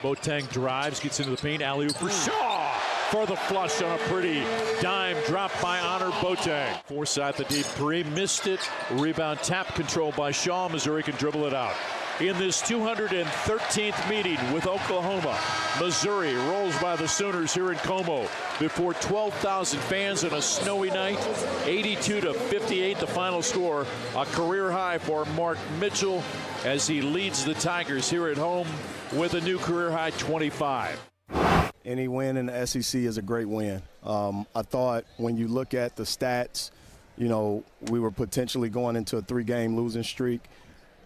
Boateng drives, gets into the paint, alley-oop for Shaw for the flush on a pretty dime drop by Honor Boateng. Forsythe, the deep three, missed it. Rebound tap control by Shaw. Missouri can dribble it out. In this 213th meeting with Oklahoma, Missouri rolls by the Sooners here in Como before 12,000 fans on a snowy night. 82-58 the final score. A career high for Mark Mitchell as he leads the Tigers here at home with a new career high 25. Any win in the SEC is a great win. I thought when you look at the stats, we were potentially going into a 3-game losing streak.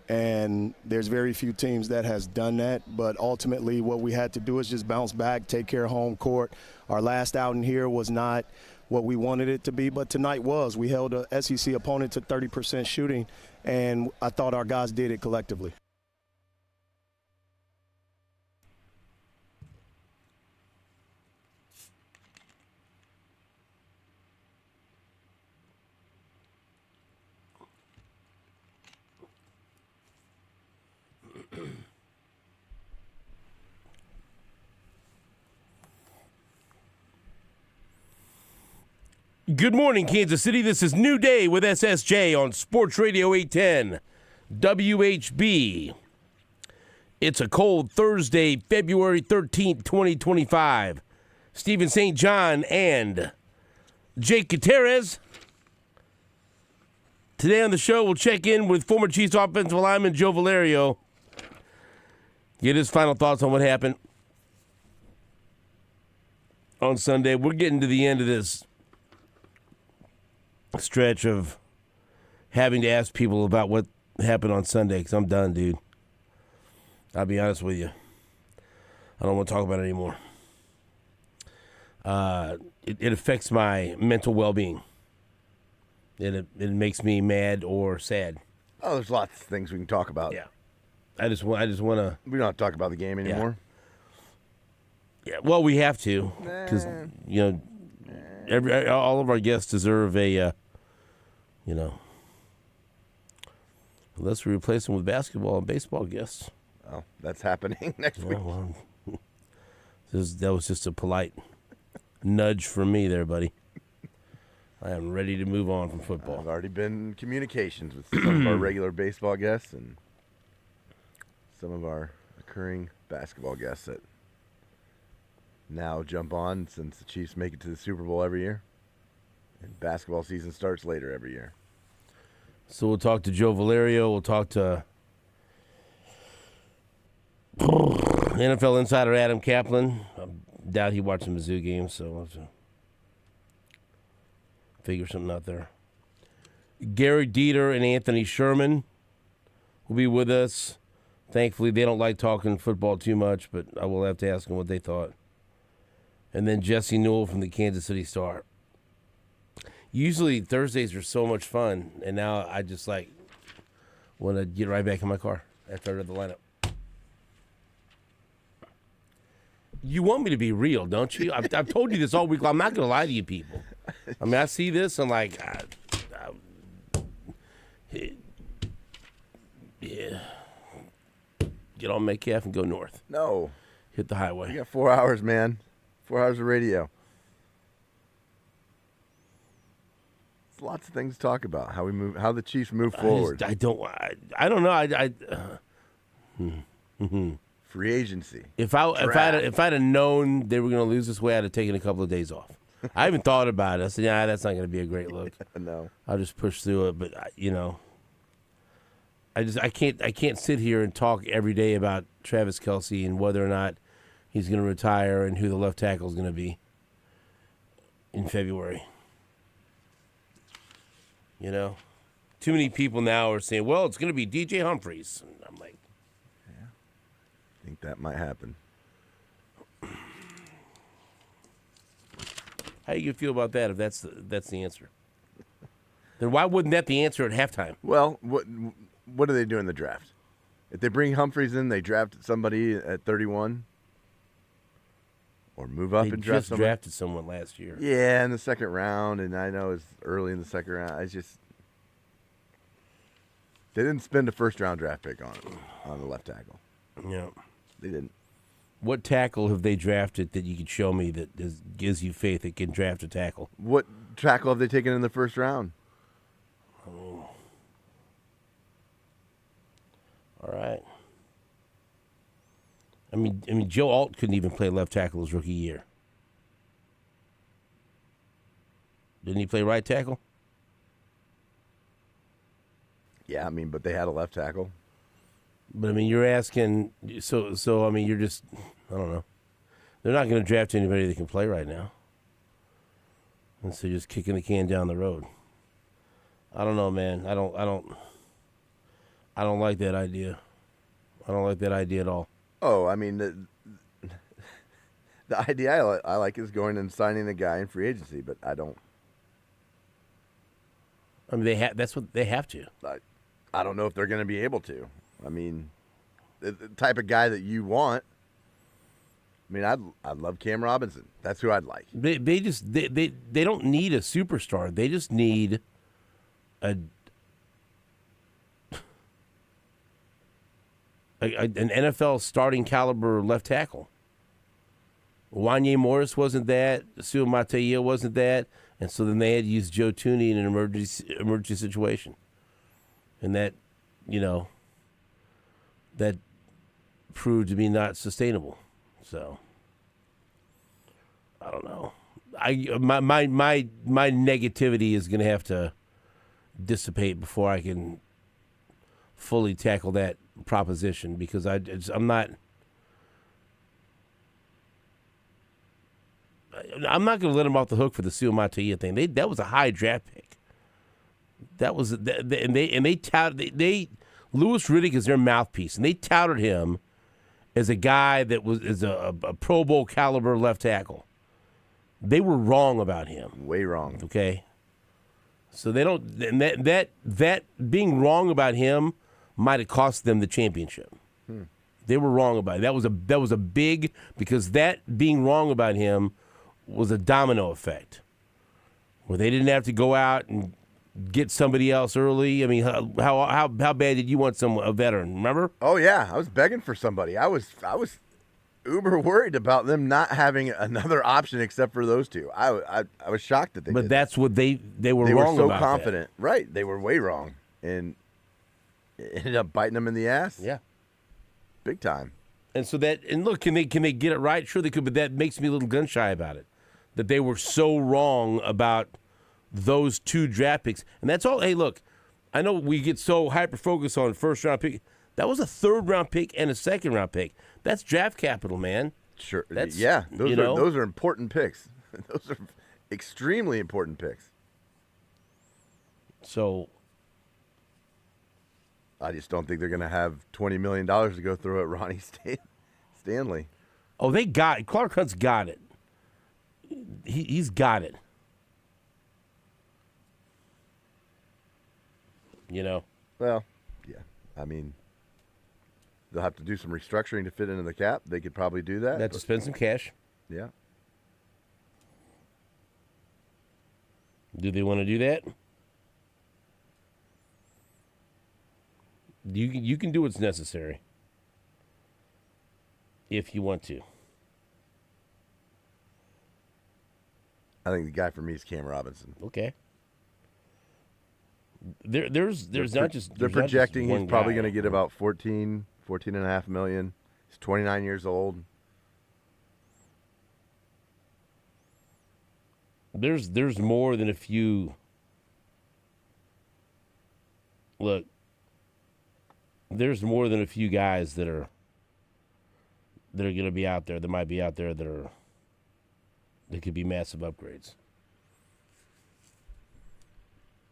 And there's very few teams that has done that. But ultimately what we had to do is just bounce back, take care of home court. Our last outing here was not what we wanted it to be, but tonight was. We held a SEC opponent to 30% shooting, and I thought our guys did it collectively. Good morning, Kansas City. This is New Day with SSJ on Sports Radio 810 WHB. It's a cold Thursday, February 13th, 2025. Stephen St. John and Jake Gutierrez. Today on the show, we'll check in with former Chiefs offensive lineman Joe Valerio. Get his final thoughts on what happened on Sunday. We're getting to the end of this stretch of having to ask people about what happened on Sunday because I'm done, dude. I'll be honest with you. I don't want to talk about it anymore. It affects my mental well-being. It makes me mad or sad. Oh, there's lots of things we can talk about. Yeah. I just want to. We don't have to talk about the game anymore. Yeah. Well, we have to because all of our guests deserve a. Unless we replace them with basketball and baseball guests. Oh, that's happening next week. Well, that was just a polite nudge from me there, buddy. I am ready to move on from football. I've already been in communications with some of our regular baseball guests and some of our recurring basketball guests that now jump on since the Chiefs make it to the Super Bowl every year. And basketball season starts later every year. So we'll talk to Joe Valerio. We'll talk to NFL insider Adam Kaplan. I doubt he watched the Mizzou game, so we'll have to figure something out there. Gary Dieter and Anthony Sherman will be with us. Thankfully, they don't like talking football too much, but I will have to ask them what they thought. And then Jesse Newell from the Kansas City Star. Usually Thursdays are so much fun, and now I just want to get right back in my car after I read the lineup. You want me to be real, don't you? I've told you this all week long. I'm not going to lie to you people. I mean, I see this, and yeah. Get on Metcalf and go north. No. Hit the highway. You got 4 hours, man. 4 hours of radio. There's lots of things to talk about. How we move, how the Chiefs move forward. I don't know. Free agency. If I'd have known they were going to lose this way, I'd have taken a couple of days off. I even thought about it. I said, "Yeah, that's not going to be a great look." No. I'll just push through it. But I can't sit here and talk every day about Travis Kelce and whether or not he's going to retire and who the left tackle is going to be in February. Too many people now are saying, "Well, it's going to be DJ Humphries." And I'm like, yeah, I think that might happen. How do you feel about that? If that's the answer, then why wouldn't that be the answer at halftime? Well, what do they do in the draft? If they bring Humphries in, they draft somebody at 31, or move up and draft someone. They just drafted someone last year. Yeah, in the second round, and I know it's early in the second round. They didn't spend a first-round draft pick on the left tackle. Yeah, they didn't. What tackle have they drafted that you could show me that gives you faith it can draft a tackle? What tackle have they taken in the first round? Oh. All right. I mean, Joe Alt couldn't even play left tackle his rookie year. Didn't he play right tackle? Yeah, I mean, but they had a left tackle. But I mean, you're asking. So I mean, you're just. I don't know. They're not going to draft anybody that can play right now. And so just kicking the can down the road. I don't know, man. I don't like that idea. I don't like that idea at all. Oh, I mean, the idea I like is going and signing a guy in free agency, but I don't. I mean, that's what they have to. I don't know if they're going to be able to. I mean, the type of guy that you want. I mean, I'd love Cam Robinson. That's who I'd like. They don't need a superstar. They just need an NFL starting caliber left tackle. Wanye Morris wasn't that. Sua Mata'ia wasn't that. And so then they had to use Joe Tooney in an emergency situation. And that, that proved to be not sustainable. So, I don't know. My negativity is going to have to dissipate before I can fully tackle that proposition because I'm not going to let him off the hook for the Sua Mata'ia thing. That was a high draft pick. That was and they touted Louis Riddick is their mouthpiece, and they touted him as a guy that is a Pro Bowl caliber left tackle. They were wrong about him. Way wrong. Okay. So they don't, and that being wrong about him might have cost them the championship. They were wrong about it. That was a big, because that being wrong about him was a domino effect, where they didn't have to go out and get somebody else early. I mean, how bad did you want a veteran? Remember? Oh yeah, I was begging for somebody. I was uber worried about them not having another option except for those two. I was shocked that they. But did that's that. what they were They wrong were so about. confident, right? They were way wrong, and it ended up biting them in the ass. Yeah, big time. And so look, can they get it right? Sure they could, but that makes me a little gun shy about it. That they were so wrong about those two draft picks. And that's all. Hey, look, I know we get so hyper-focused on first-round pick. That was a third-round pick and a second-round pick. That's draft capital, man. Sure. That's, yeah, those are important picks. Those are extremely important picks. So I just don't think they're going to have $20 million to go throw at Ronnie Stanley. Oh, they got it. Clark Hunt's got it. He's got it. Well, yeah. I mean, they'll have to do some restructuring to fit into the cap. They could probably do that. Have to spend some cash. Yeah. Do they want to do that? You can do what's necessary if you want to. I think the guy for me is Cam Robinson. Okay. There's not just they're there's projecting not just he's probably one going guy. to get about 14.5 million. He's 29 years old. There's more than a few. Look, there's more than a few guys that are going to be out there. That might be out there that could be massive upgrades.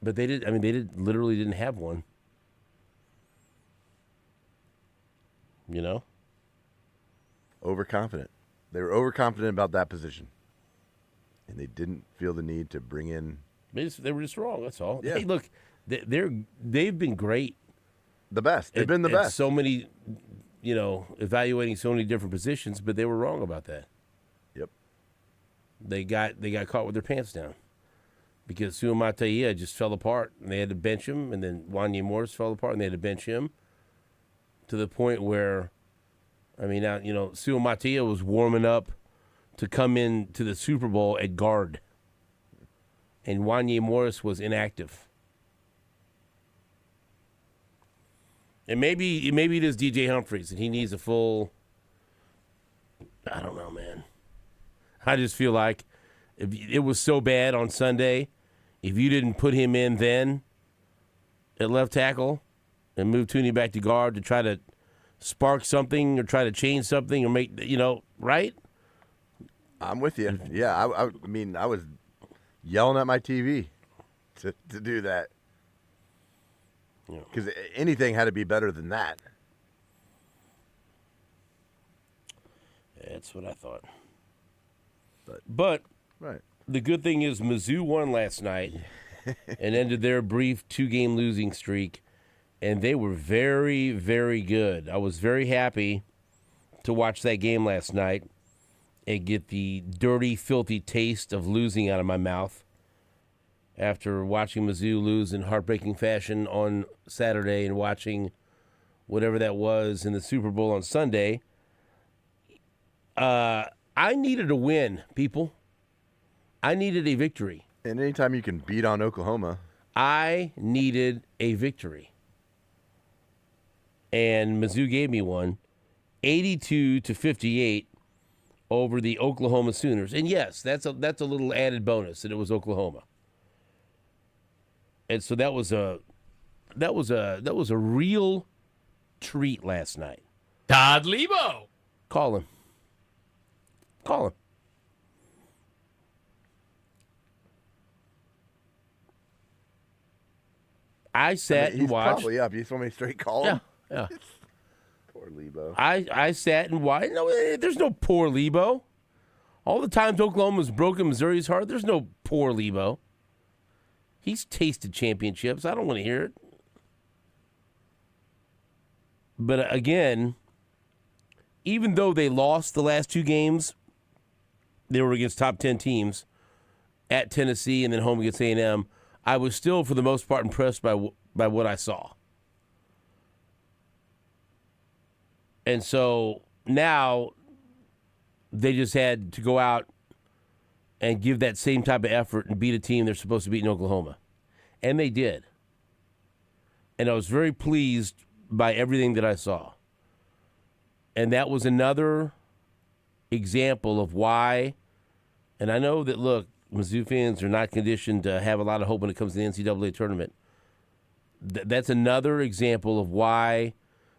But they literally didn't have one. Overconfident. They were overconfident about that position. And they didn't feel the need to bring in. They were just wrong. That's all. Yeah. Hey, look, they've been great. The best. They've been the at best. So many, evaluating so many different positions, but they were wrong about that. Yep. They got caught with their pants down because Sua Mata'ia just fell apart, and they had to bench him, and then Wanye Morris fell apart, and they had to bench him to the point where I mean, now, Sue Matia was warming up to come into the Super Bowl at guard, and Wanye Morris was inactive. And maybe it is DJ Humphries, and he needs a full. I don't know, man. I just feel like if it was so bad on Sunday, if you didn't put him in then at left tackle and move Tooney back to guard to try to spark something or try to change something or make, right? I'm with you. Yeah, I mean, I was yelling at my TV to do that. Because anything had to be better than that. That's what I thought. But right. The good thing is Mizzou won last night and ended their brief 2-game losing streak, and they were very, very good. I was very happy to watch that game last night and get the dirty, filthy taste of losing out of my mouth after watching Mizzou lose in heartbreaking fashion on Saturday and watching whatever that was in the Super Bowl on Sunday. I needed a win, people. I needed a victory. And anytime you can beat on Oklahoma. I needed a victory. And Mizzou gave me one, 82-58 over the Oklahoma Sooners. And yes, that's a little added bonus that it was Oklahoma. And so that was a real treat last night. Todd Lebo. Call him. I sat and watched. He's probably up. You just want me to straight call him? Yeah. Poor Lebo. I sat and watched. No, there's no poor Lebo. All the times Oklahoma's broken Missouri's heart, there's no poor Lebo. He's tasted championships. I don't want to hear it. But again, even though they lost the last 2 games, they were against top 10 teams at Tennessee and then home against A&M. I was still, for the most part, impressed by what I saw. And so now they just had to go out and give that same type of effort and beat a team they're supposed to beat in Oklahoma. And they did. And I was very pleased by everything that I saw. And that was another example of why, and I know that, look, Mizzou fans are not conditioned to have a lot of hope when it comes to the NCAA tournament. That's another example of why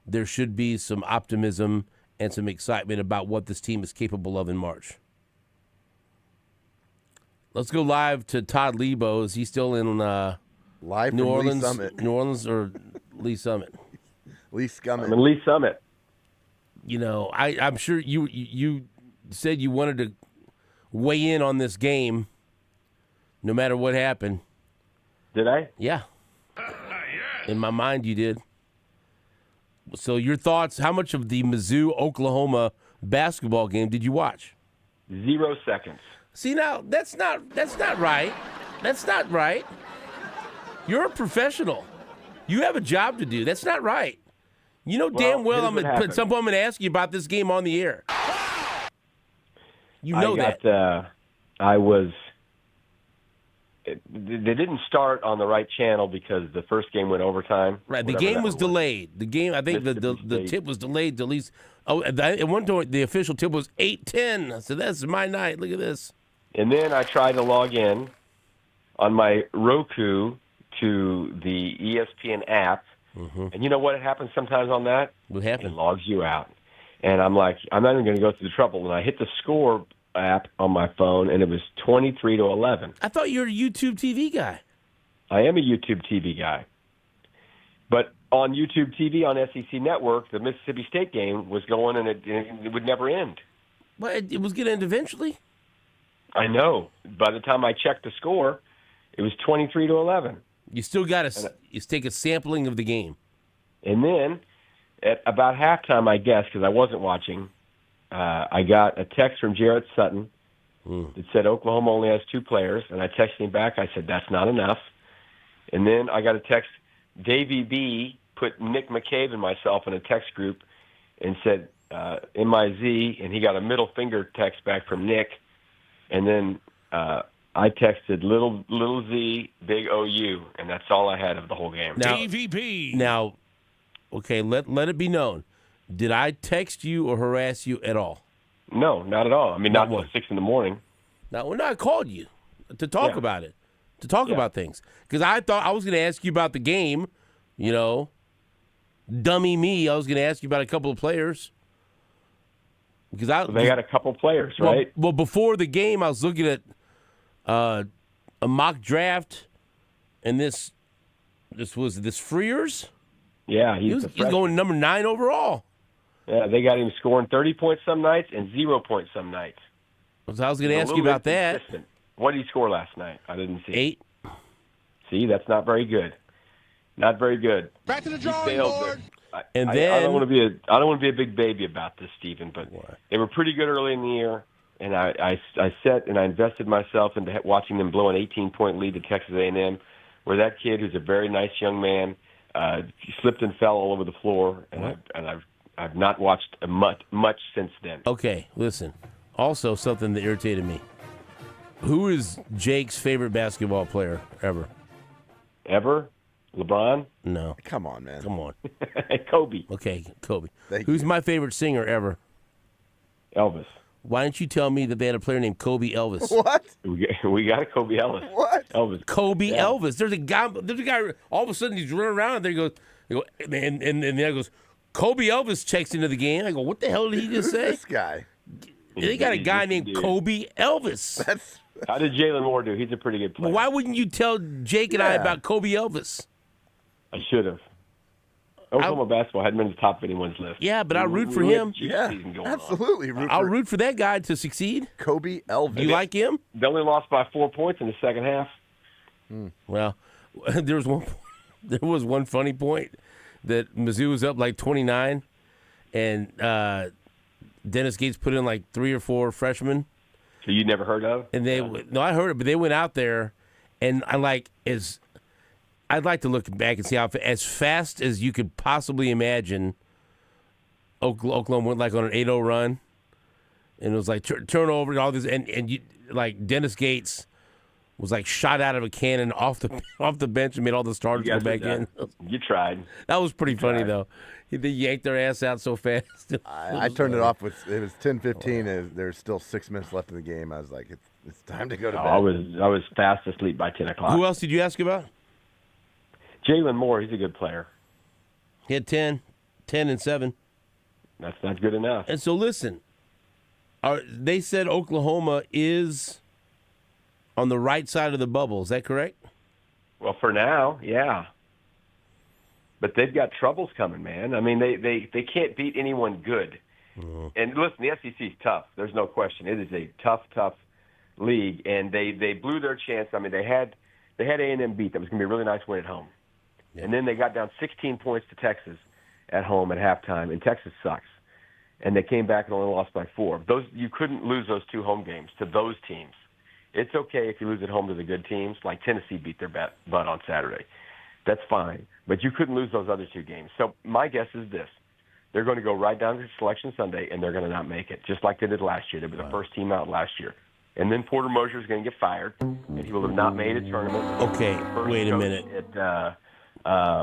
there should be some optimism and some excitement about what this team is capable of in March. Let's go live to Todd Lebo. Is he still in live New from Orleans? Lee Summit. New Orleans or Lee Summit? Lee Summit. I'm in Lee Summit. I'm sure you said you wanted to weigh in on this game no matter what happened. Did I? Yeah. In my mind, you did. So your thoughts, how much of the Mizzou-Oklahoma basketball game did you watch? 0 seconds. See, now, that's not right. That's not right. You're a professional. You have a job to do. That's not right. You know damn well at some point I'm going to ask you about this game on the air. You know that. They didn't start on the right channel because the first game went overtime. Right, the game was delayed. The game, I think the tip was delayed to at least. Oh, at one point the official tip was 8:10. So that's my night. Look at this. And then I tried to log in on my Roku to the ESPN app, and you know what happens sometimes on that? What happened? It logs you out, and I'm like, I'm not even going to go through the trouble. And I hit the score app on my phone, and it was 23-11. I thought you were a YouTube TV guy. I am a YouTube TV guy. But on YouTube TV on SEC Network, the Mississippi State game was going, and it would never end. Well, it was going to end eventually. I know. By the time I checked the score, it was 23-11. You still got to take a sampling of the game. And then at about halftime, I guess, because I wasn't watching, I got a text from Jarrett Sutton that said Oklahoma only has 2 players, and I texted him back. I said, that's not enough. And then I got a text. Davey B put Nick McCabe and myself in a text group and said, MIZ, and he got a middle finger text back from Nick, and then I texted little Z, big OU, and that's all I had of the whole game. Now, AVP. Now, okay, let it be known. Did I text you or harass you at all? No, not at all. I mean, not until 6 in the morning. Now, when I called you to talk about it, to talk about things, because I thought I was going to ask you about the game, dummy me. I was going to ask you about a couple of players. Because they got a couple players, right? Well, before the game, I was looking at a mock draft, and this was Frears. Yeah, he's going number 9 overall. Yeah, they got him scoring 30 points some nights and 0 points some nights. So I was going to ask you about that. What did he score last night? I didn't see. 8. See, that's not very good. Not very good. Back to the drawing board. And I then don't want to be a big baby about this, Stephen, but they were pretty good early in the year, and I set and I invested myself into watching them blow an 18-point lead to Texas A&M, where that kid, who's a very nice young man, slipped and fell all over the floor, and I've not watched much since then. Okay, listen. Also, something that irritated me. Who is Jake's favorite basketball player ever? Ever? LeBron? No. Come on, man. Come on. Kobe. Okay, Kobe. Thank Who's you. my favorite singer ever? Elvis. Why didn't you tell me that they had a player named Kobe Elvis? What? We got a Kobe Ellis. What? Elvis. Kobe Elvis. There's a guy. All of a sudden he's running around and there he goes, and then he goes, Kobe Elvis checks into the game. I go, what the hell did he just say? This guy. They got a guy named Kobe Elvis. How did Jalen Moore do? He's a pretty good player. Why wouldn't you tell Jake and I about Kobe Elvis? I should have. Oklahoma basketball hadn't been at the top of anyone's list. Yeah, but I root for him. Yeah, absolutely. I'll root for that guy to succeed. Kobe Elvis. Do you like him? They only lost by 4 points in the second half. Well, there was one funny point that Mizzou was up like 29, and Dennis Gates put in like 3 or 4 freshmen. So you never heard of? And no, I heard it, but they went out there, and I'd like to look back and see how as fast as you could possibly imagine, Oklahoma went like on an 8-0 run, and it was like turnover and all this, and you, like Dennis Gates was like shot out of a cannon off the bench and made all the starters go back in. You tried. That was pretty funny though. They yanked their ass out so fast. I turned it off with it was 10:15. There's still 6 minutes left in the game. I was like, it's time to go to bed. I was fast asleep by 10 o'clock. Who else did you ask about? Jalen Moore, he's a good player. He had 10 and 7. That's not good enough. And so listen, they said Oklahoma is on the right side of the bubble. Is that correct? Well, for now, yeah. But they've got troubles coming, man. I mean, they can't beat anyone good. Mm-hmm. And listen, the SEC is tough. There's no question. It is a tough league, and they blew their chance. I mean, they had A&M beat. That was going to be a really nice win at home. Yeah. And then they got down 16 points to Texas at home at halftime, and Texas sucks. And they came back and only lost by 4. You couldn't lose those 2 home games to those teams. It's okay if you lose at home to the good teams, like Tennessee beat their butt on Saturday. That's fine. But you couldn't lose those other 2 games. So my guess is this. They're going to go right down to Selection Sunday, and they're going to not make it, just like they did last year. They were the first team out last year. And then Porter Moser is going to get fired, and he will have not made a tournament. Okay, wait a minute. I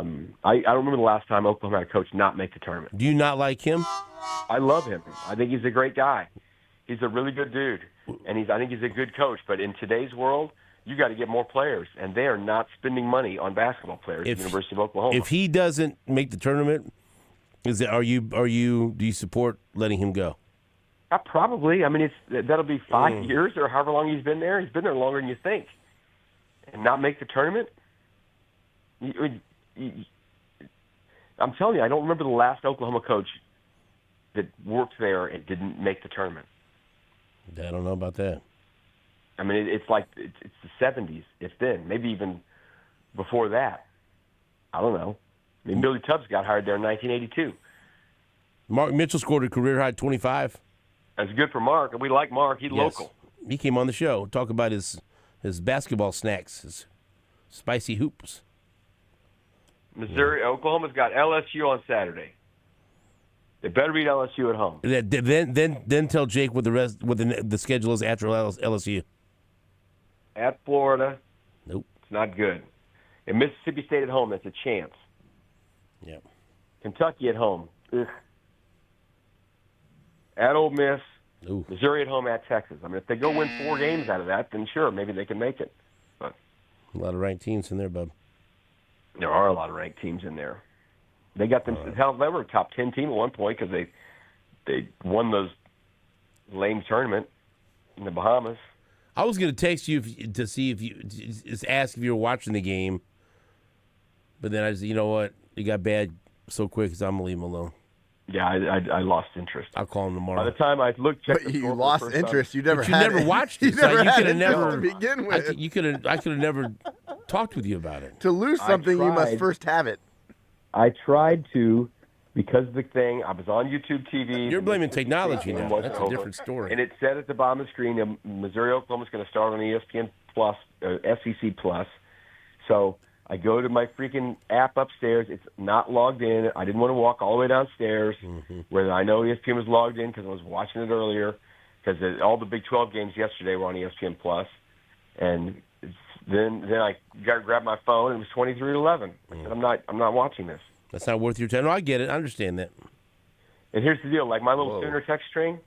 don't remember the last time Oklahoma had a coach not make the tournament. Do you not like him? I love him. I think he's a great guy. He's a really good dude, and I think he's a good coach. But in today's world, you got to get more players, and they are not spending money on basketball players at the University of Oklahoma. If he doesn't make the tournament, do you support letting him go? Probably. I mean, that'll be 5 years or however long he's been there. He's been there longer than you think, and not make the tournament. I'm telling you, I don't remember the last Oklahoma coach that worked there and didn't make the tournament. I don't know about that. I mean, it's like it's the 70s, if then, maybe even before that. I don't know. I mean, Billy Tubbs got hired there in 1982. Mark Mitchell scored a career-high 25. That's good for Mark. We like Mark. He's local. He came on the show, talk about his basketball snacks, his spicy hoops. Missouri, Oklahoma's got LSU on Saturday. They better beat LSU at home. Then tell Jake what the schedule is after LSU. At Florida, Nope. it's not good. And Mississippi State at home, that's a chance. Yeah. Kentucky at home. Ugh. At Ole Miss. Ooh. Missouri at home, at Texas. I mean, if they go win 4 games out of that, then sure, maybe they can make it. But A lot of ranked teams in there, bub. there are a lot of ranked teams in there. They got them. Hell, they were a top 10 team at one point because they won those lame tournament in the Bahamas. I was going to text you to see if you just ask if you were watching the game, but then I just, you know what, it got bad so quick, so I'm gonna leave him alone. Yeah, I lost interest. I'll call him tomorrow. By the time I looked, checked But the you score for the lost first interest. time, You never But you had never it. watched You it, so never you had coulda interest never- to begin with. I could have never talked with you about it. To lose something, you must tried. first have it. I tried to, because of the thing, I was on YouTube TV. You're blaming technology and now. wasn't That's a over. different story. And it said at the bottom of the screen, Missouri Oklahoma's going to start on ESPN Plus, SEC Plus. So I go to my freaking app upstairs. It's not logged in. I didn't want to walk all the way downstairs where I know ESPN was logged in because I was watching it earlier. Because all the Big 12 games yesterday were on ESPN Plus, and then I grabbed my phone and it was 23-11. I said, I'm not watching this. That's not worth your time. No, I get it. I understand that. And here's the deal: like my little Sooner text string,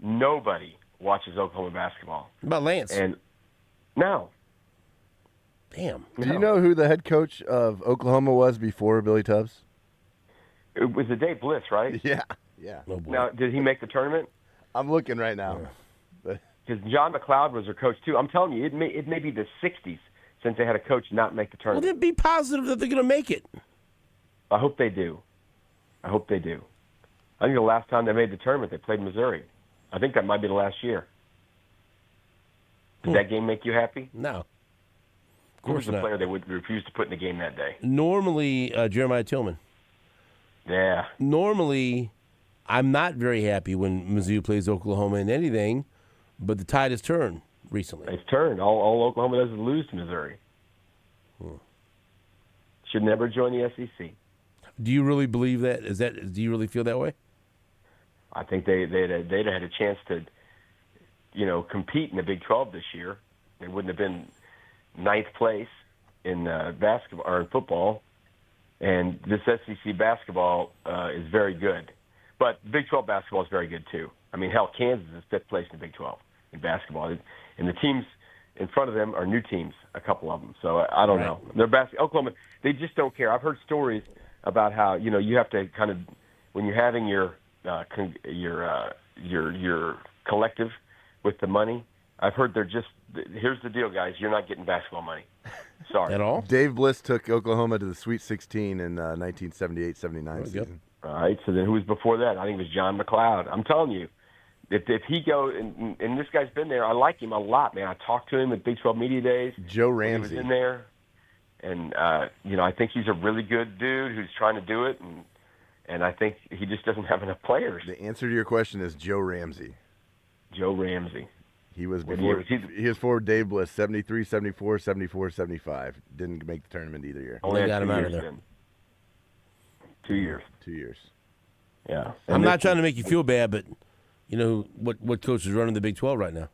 nobody watches Oklahoma basketball. What about Lance? And no, Damn. Do you know who the head coach of Oklahoma was before Billy Tubbs? it was a Dave Bliss, right? Yeah. Yeah. Oh, boy. Now, did he make the tournament? I'm looking right now. But Because John McLeod was their coach too. I'm telling you, it may be the '60s since they had a coach not make the Well, tournament. then be positive that they're going to make it. I hope they do. I hope they do. I think the last time they made the tournament, they played Missouri. I think that might be the last year. Did that game make you happy? No. Of Who was course the not. player they would refuse to put in the game that day? Normally, Jeremiah Tillman. Yeah. Normally, I'm not very happy when Mizzou plays Oklahoma in anything, but the tide has turned recently. It's turned. All Oklahoma does is lose to Missouri. Should never join the SEC. Do you really believe that? Do you really feel that way? I think they'd had a chance to, compete in the Big 12 this year. They wouldn't have been ninth place in basketball or in football. And this SEC basketball is very good. But Big 12 basketball is very good too. I mean, hell, Kansas is fifth place in the Big 12 in basketball. And the teams in front of them are new teams, a couple of them. So I don't know. They're Oklahoma, they just don't care. I've heard stories about how, you have to kind of, when you're having your collective with the money, I've heard they're just, here's the deal, guys, you're not getting basketball money. Sorry. At all? Dave Bliss took Oklahoma to the Sweet 16 in 1978-79 season. All right, so then who was before that? I think it was John McLeod. I'm telling you, if he goes, and this guy's been there, I like him a lot, man. I talked to him at Big 12 Media Days. Joe He Ramsey. was in there. And, I think he's a really good dude who's trying to do it, and I think he just doesn't have enough players. The answer to your question is Joe Ramsey. Joe Ramsey. He was What before. year was he? He was before Dave Bliss, 73, 74, 74, 75. Didn't make the tournament either year. Only They had got him 2 out years of there. then. 2 years. 2 years. Yeah. I'm not trying to make you feel bad, but you know what coach is running the Big 12 right now?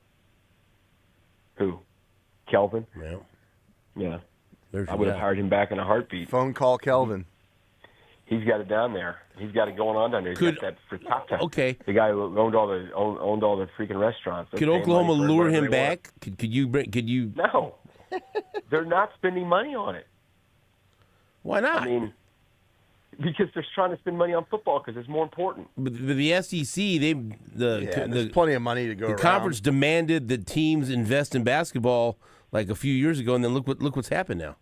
Who? Kelvin? Yeah. Yeah. There's I your would have guy. hired him back in a heartbeat. Phone call Kelvin. He's got it down there. He's got it going on down there. He's Could- got that for top time. Okay. The guy who owned all the freaking restaurants. They're Could paying Oklahoma money for lure whatever him they want. back? Could you? No. They're not spending money on it. Why not? I mean, because they're trying to spend money on football because it's more important. But the SEC, There's the plenty of money to go around. conference demanded that teams invest in basketball like a few years ago, and then look what's happened now.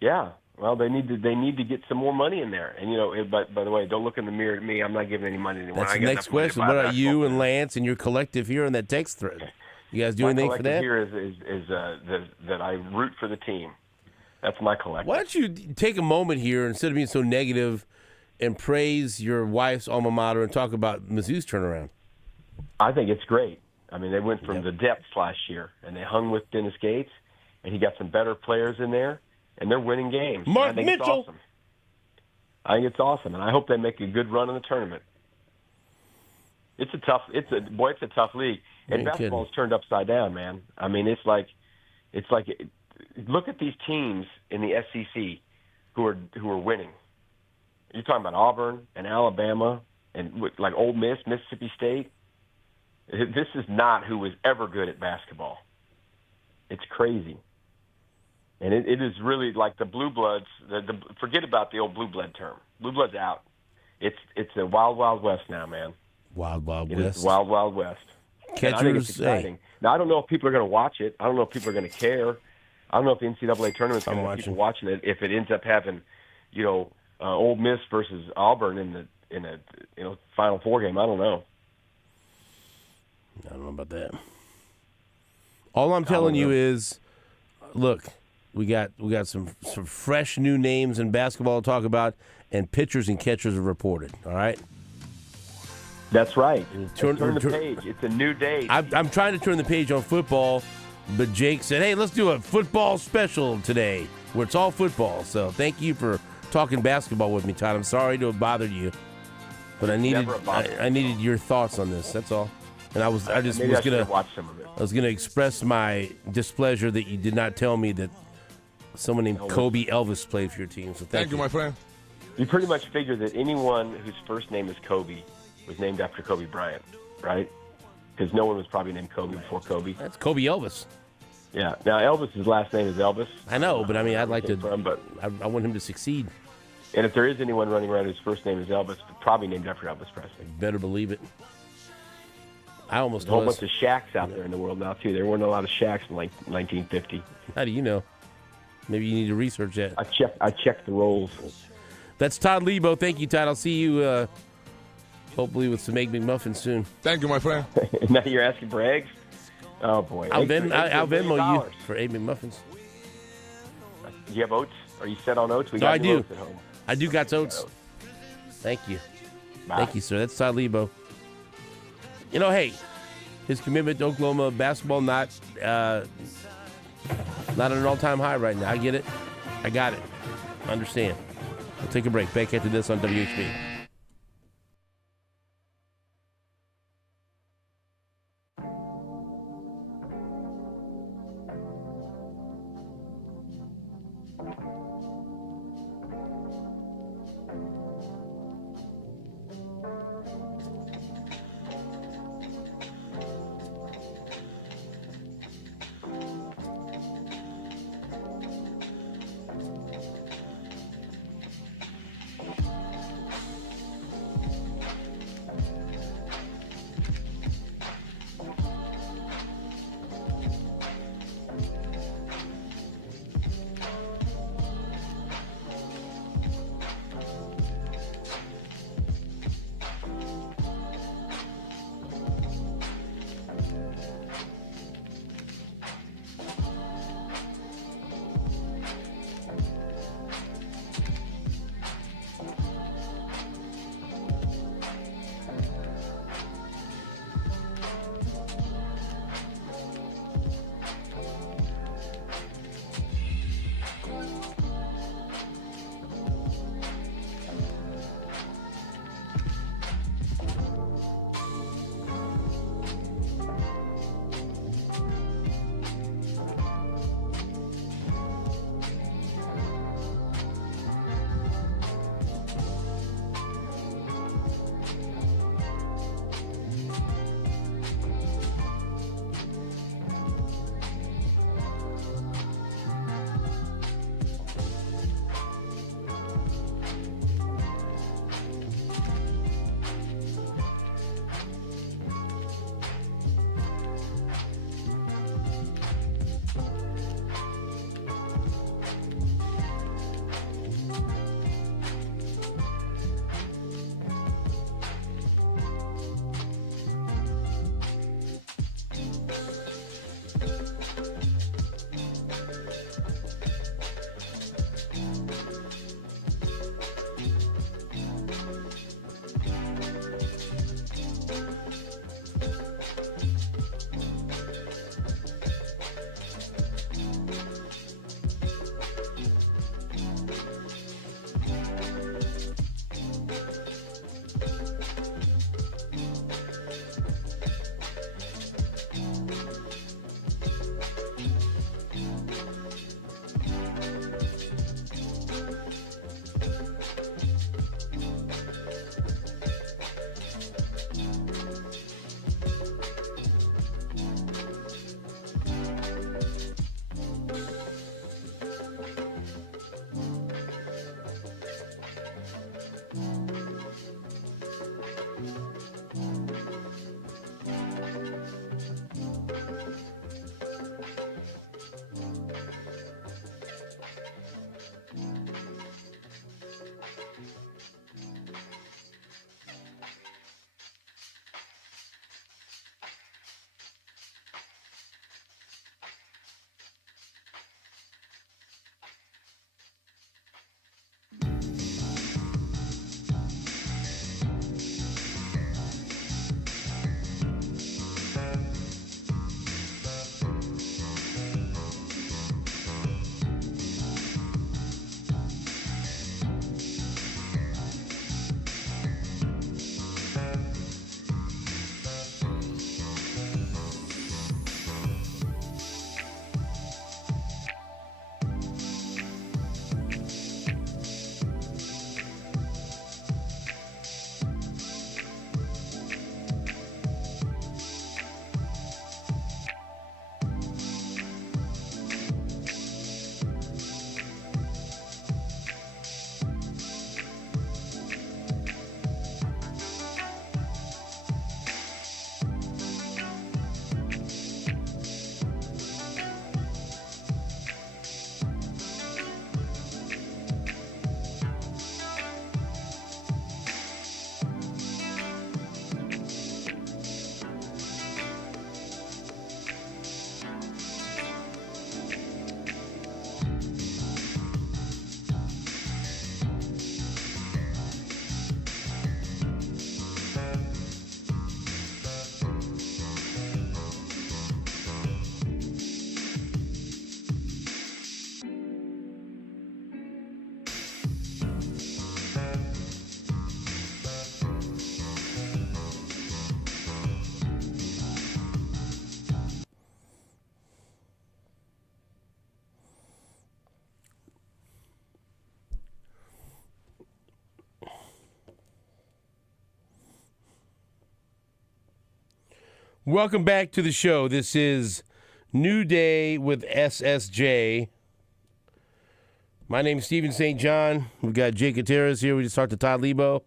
Yeah. Well, they need to get some more money in there. And but by the way, don't look in the mirror at me. I'm not giving any money anymore. That's I the got next enough money to question. buy What are basketball you players. and Lance and your collective here in that text thread? You guys do My anything for collective that? here is that I root for the team. That's my collective. Why don't you take a moment here instead of being so negative and praise your wife's alma mater and talk about Mizzou's turnaround? I think it's great. I mean, they went from the depths last year, and they hung with Dennis Gates, and he got some better players in there, and they're winning games. Mark I think Mitchell. It's awesome. I think it's awesome, and I hope they make a good run in the tournament. It's a tough league. And basketball's turned upside down, man. I mean, it's like look at these teams in the SEC who are winning. You're talking about Auburn and Alabama and like Ole Miss, Mississippi State. This is not who was ever good at basketball. It's crazy. And it is really like the blue bloods. Forget about the old blue blood term. Blue blood's out. It's a wild, wild west now, man. Wild, wild It west. is wild, wild west. And I think it's exciting. Hey. Now, I don't know if people are going to watch it. I don't know if people are going to care. I don't know if the NCAA tournament's going to have people watching it. If it ends up having, Ole Miss versus Auburn in a Final Four game, I don't know. I don't know about that. All I'm telling you is, look, we got some fresh new names in basketball to talk about, and pitchers and catchers are reported. All right. That's right. Turn the page. It's a new day. I'm trying to turn the page on football, but Jake said, "Hey, let's do a football special today, where it's all football." So thank you for talking basketball with me, Todd. I'm sorry to have bothered you, but I needed your thoughts on this. That's all. And I was gonna watch some of it. I was gonna express my displeasure that you did not tell me that someone named Kobe Elvis played for your team. So thank you, my friend. You pretty much figure that anyone whose first name is Kobe was named after Kobe Bryant, right? Because no one was probably named Kobe before Kobe. That's Kobe Elvis. Yeah. Now Elvis's last name is Elvis. I know, but I mean, I'd like to. But I want him to succeed. And if there is anyone running around whose first name is Elvis, probably named after Elvis Presley. Better believe it. I almost There's a whole bunch of Shaqs out there in the world now too. There weren't a lot of Shaqs in like 1950. How do you know? Maybe you need to research that. I checked the rolls. That's Todd Lebo. Thank you, Todd. I'll see you hopefully with some Egg McMuffins soon. Thank you, my friend. Now you're asking for eggs? Oh boy. I'll Venmo you for Egg McMuffins. Do you have oats? Are you set on oats? I do. Oats at home. I do got oats. Thank you. Bye. Thank you, sir. That's Todd Lebo. Hey, his commitment to Oklahoma basketball not at an all-time high right now. I get it. I got it. I understand. We'll take a break. Back after this on WHB. Welcome back to the show. This is New Day with SSJ. My name is Stephen St. John. We've got Jake Gutierrez here. We just talked to Todd Lebo.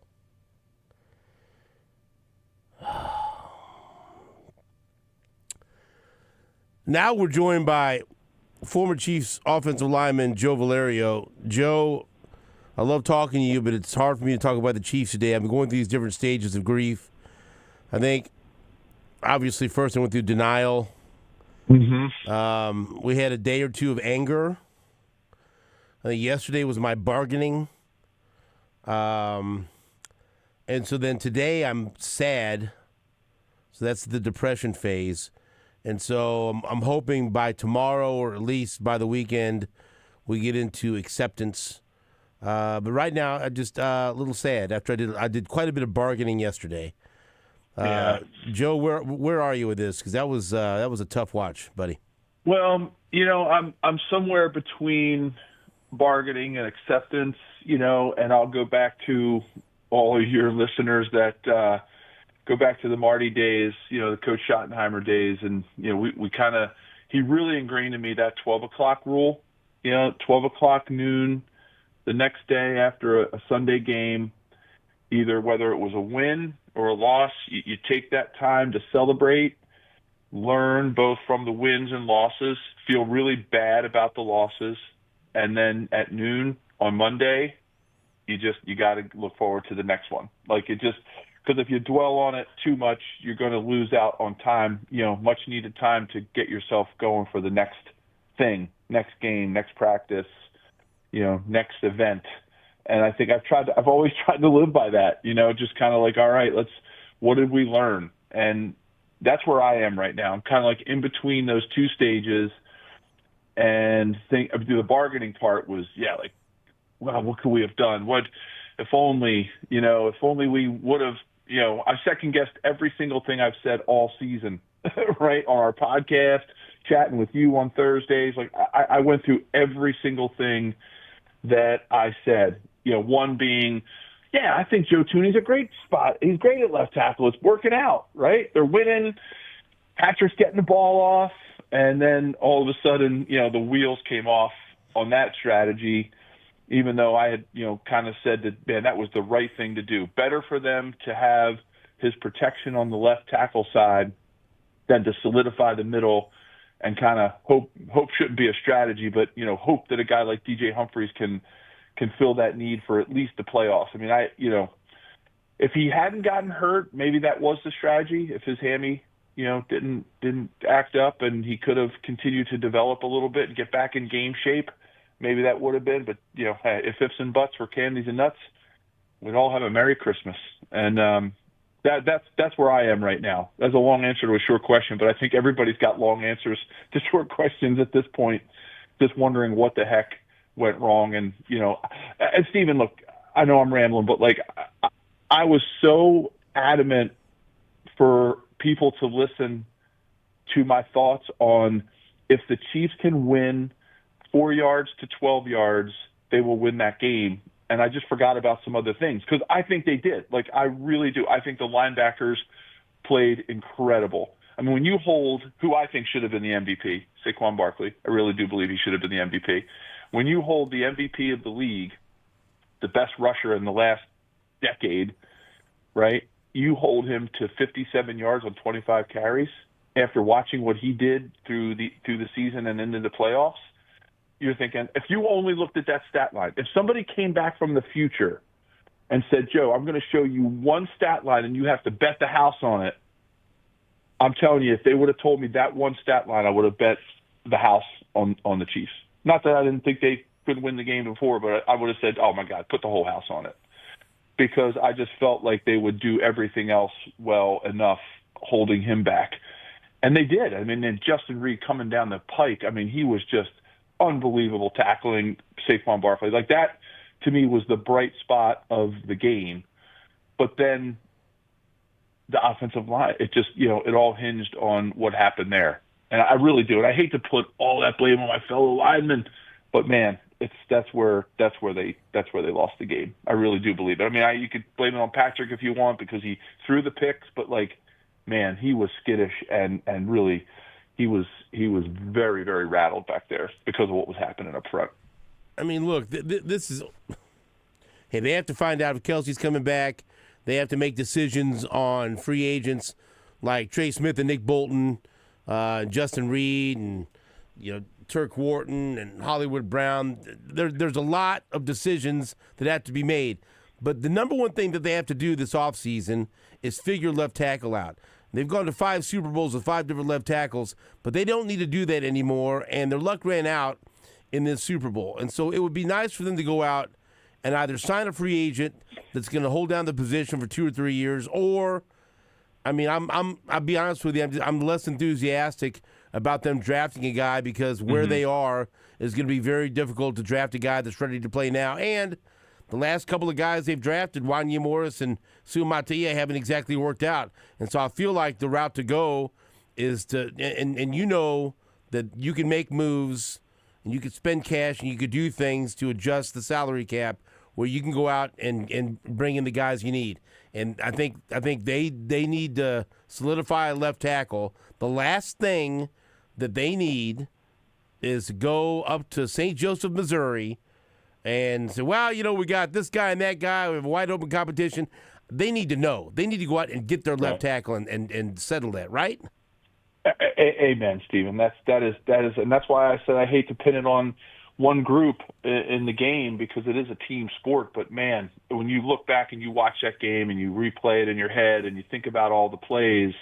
Now we're joined by former Chiefs offensive lineman Joe Valerio. Joe, I love talking to you, but it's hard for me to talk about the Chiefs today. I've been going through these different stages of grief. I think, obviously, first I went through denial. Mm-hmm. We had a day or two of anger. I think yesterday was my bargaining. And so then today I'm sad. So that's the depression phase. And so I'm hoping by tomorrow or at least by the weekend we get into acceptance. But right now I'm just a little sad after I did quite a bit of bargaining yesterday. Joe, where are you with this? Because that was a tough watch, buddy. Well, I'm somewhere between bargaining and acceptance, and I'll go back to all of your listeners that go back to the Marty days, the Coach Schottenheimer days, and he really ingrained in me that 12 o'clock rule. 12 o'clock noon, the next day after a Sunday game, either whether it was a win or a loss, you take that time to celebrate, learn both from the wins and losses, feel really bad about the losses, and then at noon on Monday, you got to look forward to the next one. Because if you dwell on it too much, you're going to lose out on time, much needed time to get yourself going for the next thing, next game, next practice, next event. And I think I've always tried to live by that, just kind of like, all right, what did we learn? And that's where I am right now. I'm kind of like in between those two stages, and the bargaining part was, well, what could we have done? If only we would have, I second guessed every single thing I've said all season, right? On our podcast, chatting with you on Thursdays. Like I went through every single thing that I said, one being, I think Joe Thuney's a great spot. He's great at left tackle. It's working out, right? They're winning. Patrick's getting the ball off. And then all of a sudden, the wheels came off on that strategy, even though I had, kind of said that, man, that was the right thing to do. Better for them to have his protection on the left tackle side than to solidify the middle and kind of hope shouldn't be a strategy, but, hope that a guy like DJ Humphries can fill that need for at least the playoffs. I mean, if he hadn't gotten hurt, maybe that was the strategy. If his hammy, didn't act up and he could have continued to develop a little bit and get back in game shape, maybe that would have been. But, if ifs and buts were candies and nuts, we'd all have a Merry Christmas. And that's where I am right now. That's a long answer to a short question, but I think everybody's got long answers to short questions at this point, just wondering what the heck went wrong. And, and Stephen, look, I know I'm rambling, but I was so adamant for people to listen to my thoughts on if the Chiefs can win 4 yards to 12 yards, they will win that game. And I just forgot about some other things because I think they did. I really do. I think the linebackers played incredible. I mean, when you hold who I think should have been the MVP, Saquon Barkley, I really do believe he should have been the MVP. When you hold the MVP of the league, the best rusher in the last decade, right? You hold him to 57 yards on 25 carries after watching what he did through the season and into the playoffs. You're thinking, if you only looked at that stat line, if somebody came back from the future and said, Joe, I'm going to show you one stat line and you have to bet the house on it, I'm telling you, if they would have told me that one stat line, I would have bet the house on the Chiefs. Not that I didn't think they could win the game before, but I would have said, oh, my God, put the whole house on it. Because I just felt like they would do everything else well enough holding him back. And they did. I mean, and Justin Reed coming down the pike, I mean, he was just unbelievable tackling Saquon Barkley. That, to me, was the bright spot of the game. But then the offensive line, it just, it all hinged on what happened there. And I really do. And I hate to put all that blame on my fellow linemen, but man, that's where they lost the game. I really do believe it. I mean, you could blame it on Patrick if you want because he threw the picks, but man, he was skittish and really he was very, very rattled back there because of what was happening up front. I mean, look, this is – hey, they have to find out if Kelsey's coming back. They have to make decisions on free agents like Trey Smith and Nick Bolton, Justin Reed, and Turk Wharton and Hollywood Brown. There's a lot of decisions that have to be made. But the number one thing that they have to do this offseason is figure left tackle out. They've gone to 5 Super Bowls with 5 different left tackles, but they don't need to do that anymore, and their luck ran out in this Super Bowl. And so it would be nice for them to go out and either sign a free agent that's going to hold down the position for 2 or 3 years, or, I mean, I'll be honest with you, I'm less enthusiastic about them drafting a guy because where they are is going to be very difficult to draft a guy that's ready to play now. And the last couple of guys they've drafted, Wanya Morris and Sue Matia, haven't exactly worked out. And so I feel like the route to go is to, and you know that you can make moves and you can spend cash and you could do things to adjust the salary cap where you can go out and bring in the guys you need. And I think they need to solidify a left tackle. The last thing that they need is to go up to St. Joseph, Missouri, and say, well, we got this guy and that guy. We have a wide open competition. They need to know. They need to go out and get their left tackle and settle that, right? Amen, Stephen. That is, and that's why I said I hate to pin it on one group in the game because it is a team sport. But man, when you look back and you watch that game and you replay it in your head and you think about all the plays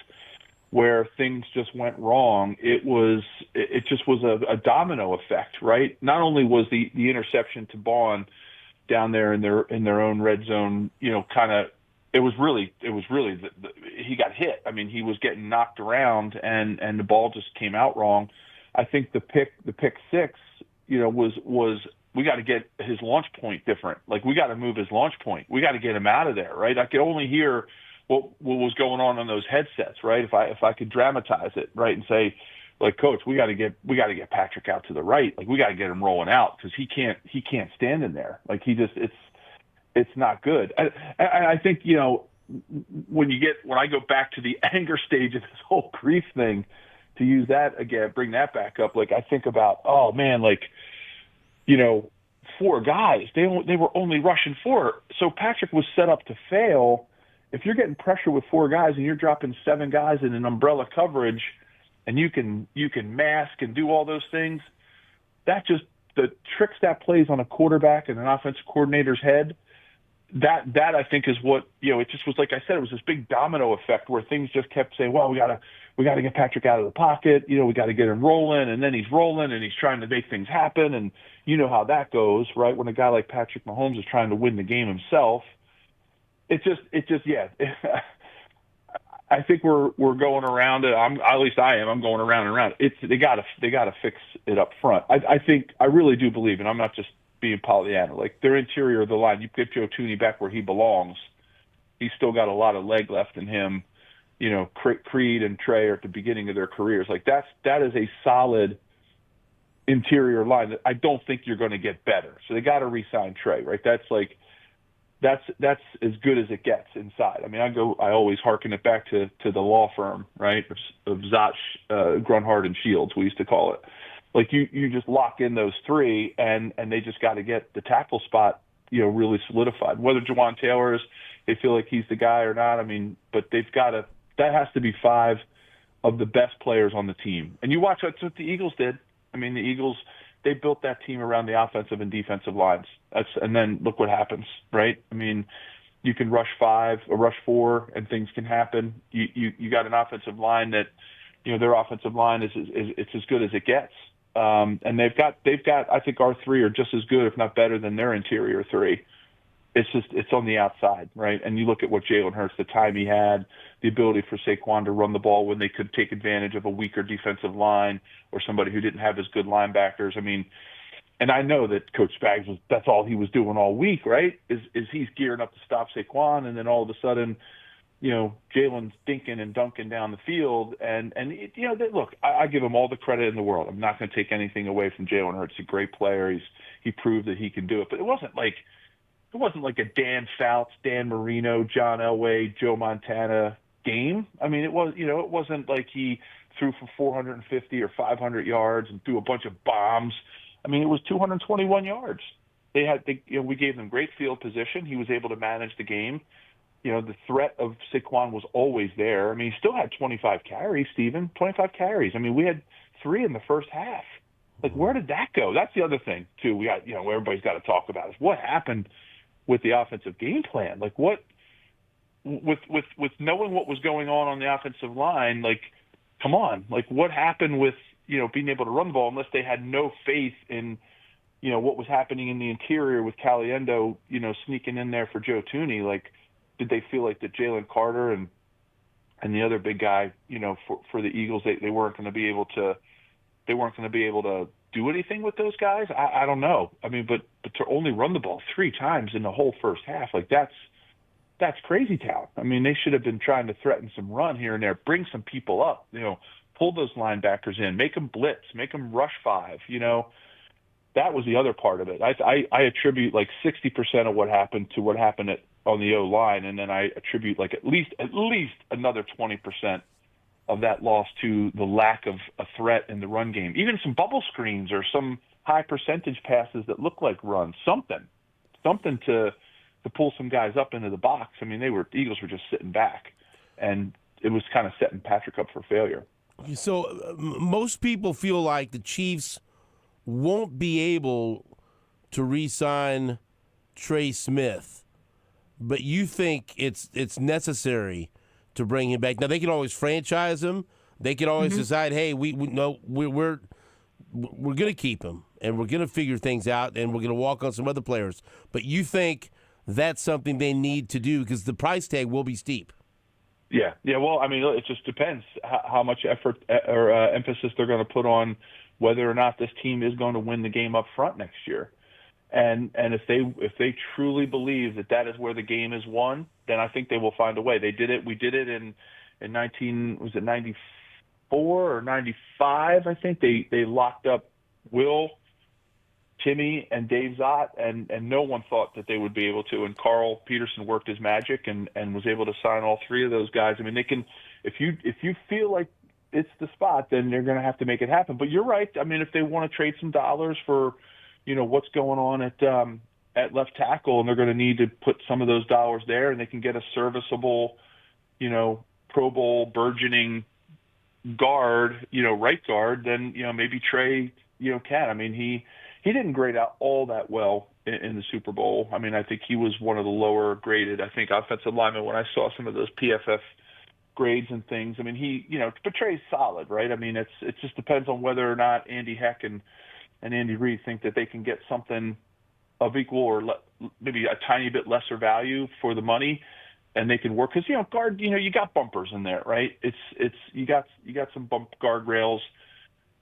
where things just went wrong, it just was a domino effect, right? Not only was the interception to Bond down there in their own red zone, it was really he got hit. I mean, he was getting knocked around and the ball just came out wrong. I think the pick six, was we got to get his launch point different. Like we got to move his launch point. We got to get him out of there, right? I could only hear what was going on those headsets, right? If I could dramatize it, right, and say, like, Coach, we got to get Patrick out to the right. Like we got to get him rolling out because he can't stand in there. Like it's not good. I think when I go back to the anger stage of this whole grief thing, to use that again, bring that back up. Like I think about, oh man, 4 guys. They were only rushing 4, so Patrick was set up to fail. If you're getting pressure with 4 guys and you're dropping 7 guys in an umbrella coverage, and you can mask and do all those things, that just the tricks that plays on a quarterback and an offensive coordinator's head. That I think is what it just was, like I said, it was this big domino effect where things just kept saying, well, we gotta get Patrick out of the pocket, we got to get him rolling, and then he's rolling and he's trying to make things happen, and you know how that goes, right? When a guy like Patrick Mahomes is trying to win the game himself. It just I think we're going around it. At least I am. I'm going around and around. They gotta fix it up front. I really do believe, and I'm not just being Pollyanna. Like their interior of the line, you get Joe Tooney back where he belongs. He's still got a lot of leg left in him. Creed and Trey are at the beginning of their careers. Like that is a solid interior line that I don't think you're going to get better. So they got to re-sign Trey, right? That's as good as it gets inside. I mean, I always hearken it back to the law firm, right, of Zotch, Grunhard, and Shields, we used to call it. Like you just lock in those 3, and they just got to get the tackle spot, really solidified. Whether Jawan Taylor they feel like he's the guy or not, I mean, but they've got to. That has to be 5 of the best players on the team. And you watch that's what the Eagles did. I mean, the Eagles, they built that team around the offensive and defensive lines. And then look what happens, right? I mean, you can rush 5 or rush 4, and things can happen. You got an offensive line that, their offensive line is it's as good as it gets. And they've got. I think our 3 are just as good, if not better, than their interior 3. It's on the outside, right? And you look at what Jalen Hurts, the time he had, the ability for Saquon to run the ball when they could take advantage of a weaker defensive line or somebody who didn't have as good linebackers. I mean, and I know that Coach Spags that's all he was doing all week, right? Is he's gearing up to stop Saquon, and then all of a sudden, Jalen's dinking and dunking down the field, and look, I give him all the credit in the world. I'm not going to take anything away from Jalen Hurts. He's a great player. He proved that he can do it, but it wasn't like a Dan Fouts, Dan Marino, John Elway, Joe Montana, game. I mean, it wasn't like he threw for 450 or 500 yards and threw a bunch of bombs. I mean, it was 221 yards. We gave them great field position. He was able to manage the game. The threat of Saquon was always there. I mean, he still had 25 carries, Steven, 25 carries. I mean, we had 3 in the first half. Like, where did that go? That's the other thing, too. We got, everybody's got to talk about is what happened with the offensive game plan. Like, what, with knowing what was going on the offensive line, like, come on. Like, what happened with, being able to run the ball unless they had no faith in, what was happening in the interior with Caliendo, sneaking in there for Joe Thuney? Like, did they feel like that Jalen Carter and the other big guy, for the Eagles, they weren't going to be able to do anything with those guys? I don't know. I mean, but to only run the ball 3 times in the whole first half, like that's crazy town. I mean, they should have been trying to threaten some run here and there, bring some people up, pull those linebackers in, make them blitz, make them rush 5, That was the other part of it. I attribute like 60% of what happened to what happened on the O-line, and then I attribute like at least another 20% of that loss to the lack of a threat in the run game. Even some bubble screens or some high percentage passes that look like runs, something to pull some guys up into the box. I mean, the Eagles were just sitting back, and it was kind of setting Patrick up for failure. So most people feel like the Chiefs won't be able to re-sign Trey Smith, but you think it's necessary to bring him back. Now they can always franchise him. They can always decide, hey, we're going to keep him and we're going to figure things out and we're going to walk on some other players. But you think that's something they need to do because the price tag will be steep. Yeah. Well, I mean, it just depends how much effort or emphasis they're going to put on whether or not this team is going to win the game up front next year. And if they truly believe that is where the game is won, then I think they will find a way. They did it. We did it in 94 or 95? I think they locked up Will, Timmy, and Dave Zott, and no one thought that they would be able to. And Carl Peterson worked his magic and was able to sign all 3 of those guys. I mean, they can. If you feel like it's the spot, then they're going to have to make it happen. But you're right. I mean, if they want to trade some dollars for, what's going on at left tackle, and they're going to need to put some of those dollars there, and they can get a serviceable, Pro Bowl burgeoning guard, right guard, then maybe Trey, can. I mean, he didn't grade out all that well in the Super Bowl. I mean, I think he was one of the lower graded, I think, offensive linemen when I saw some of those PFF grades and things. I mean, but Trey's solid, right? I mean, it just depends on whether or not Andy Heck and Andy Reid think that they can get something of equal or maybe a tiny bit lesser value for the money, and they can work. Because guard, you got bumpers in there, right? It's you got some bump guardrails.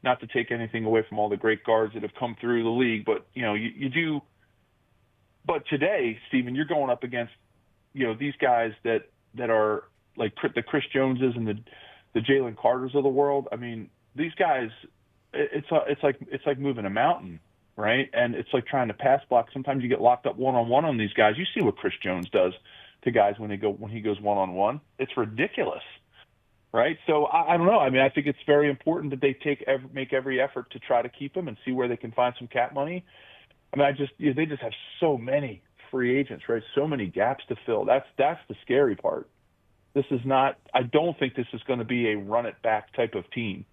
Not to take anything away from all the great guards that have come through the league, but you do. But today, Steven, you're going up against these guys that are like the Chris Joneses and the Jalen Carters of the world. I mean, these guys, it's like moving a mountain, right? And it's like trying to pass block. Sometimes you get locked up one-on-one on these guys. You see what Chris Jones does to guys when he goes one-on-one. It's ridiculous, right? So I don't know. I mean, I think it's very important that they make every effort to try to keep him and see where they can find some cap money. I mean, they just have so many free agents, right? So many gaps to fill. That's the scary part. This is not. I don't think this is going to be a run it back type of team.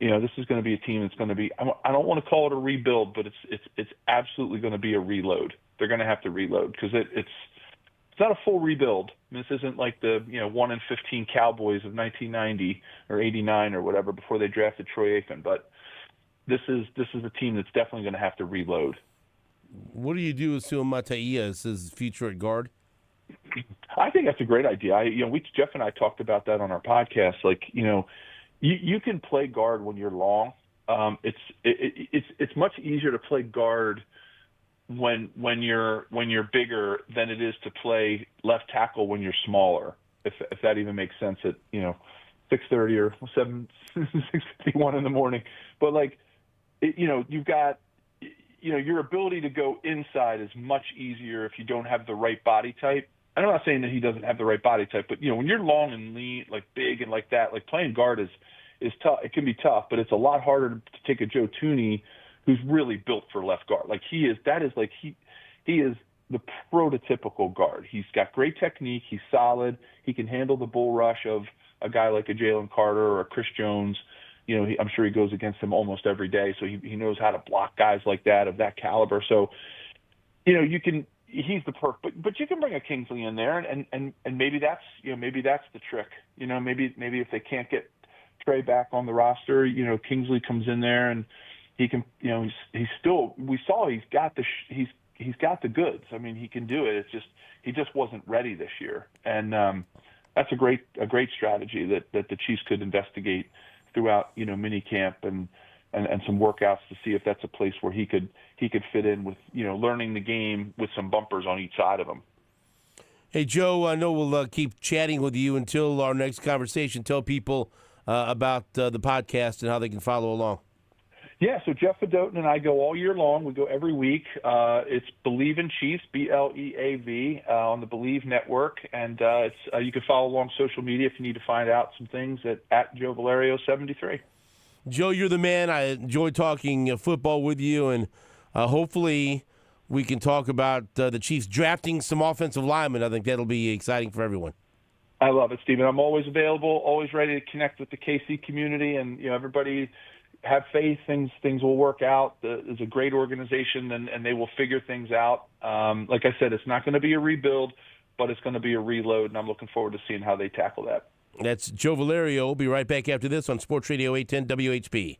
This is going to be a team that's going to be. I don't want to call it a rebuild, but it's absolutely going to be a reload. They're going to have to reload because it's not a full rebuild. I mean, this isn't like the 1-15 Cowboys of 1990 or 89 or whatever before they drafted Troy Aikman. But this is a team that's definitely going to have to reload. What do you do with Sua Mataia as his future at guard? I think that's a great idea. Jeff and I talked about that on our podcast. Like, you can play guard when you're long. It's much easier to play guard when you're bigger than it is to play left tackle when you're smaller. If that even makes sense at 6:30 or 6:51 in the morning. But you've got your ability to go inside is much easier if you don't have the right body type I'm not saying that he doesn't have the right body type, but when you're long and lean, like big and like that, like playing guard is tough. It can be tough, but it's a lot harder to take a Joe Thuney who's really built for left guard. Like he is the prototypical guard. He's got great technique. He's solid. He can handle the bull rush of a guy like a Jalen Carter or a Chris Jones. I'm sure he goes against him almost every day, so he knows how to block guys like that of that caliber. So, he's the but you can bring a Kingsley in there, and maybe that's the trick. Maybe if they can't get Trey back on the roster, Kingsley comes in there and he can. He's still. We saw he's got the goods. I mean, he can do it. It's just he just wasn't ready this year, and that's a great strategy that the Chiefs could investigate throughout mini camp and some workouts to see if that's a place where he could fit in with learning the game with some bumpers on each side of him. Hey Joe, I know we'll keep chatting with you until our next conversation. Tell people about the podcast and how they can follow along. Yeah, so Jeff Fedotin and I go all year long. We go every week. It's Believe in Chiefs, BLEAV, on the Believe Network. And you can follow along social media if you need to find out some things at Joe Valerio 73. Joe, you're the man. I enjoy talking football with you, and hopefully we can talk about the Chiefs drafting some offensive linemen. I think that'll be exciting for everyone. I love it, Stephen. I'm always available, always ready to connect with the KC community, and everybody have faith. Things will work out. It's a great organization, and they will figure things out. Like I said, it's not going to be a rebuild, but it's going to be a reload, and I'm looking forward to seeing how they tackle that. That's Joe Valerio. We'll be right back after this on Sports Radio 810 WHP.